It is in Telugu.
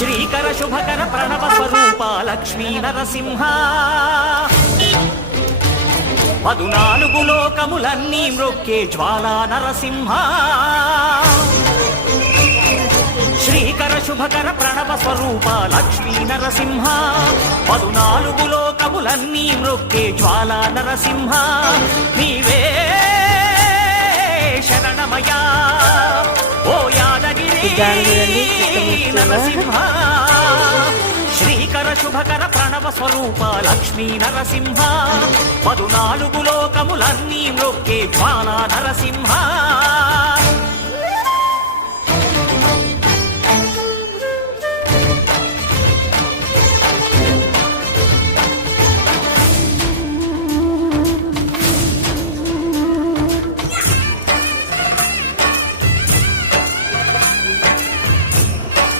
శ్రీకర శుభకర ప్రణవ స్వరూప లక్ష్మీ నరసింహ 14 లోకములన్నీ మ్రొక్కే జ్వాలా నరసింహ శ్రీకర శుభకర ప్రణవ స్వరూప లక్ష్మీ నరసింహ 14 లోకములన్నీ మ్రొక్కే జ్వాలా నరసింహ నీవే శరణమయా ఓ యాదగిరి నరసింహ శ్రీకర శుభకర ప్రణవ స్వరూప లక్ష్మీ నరసింహ 14 లోకములన్నీ మ్రొక్కే జ్వాలా నరసింహ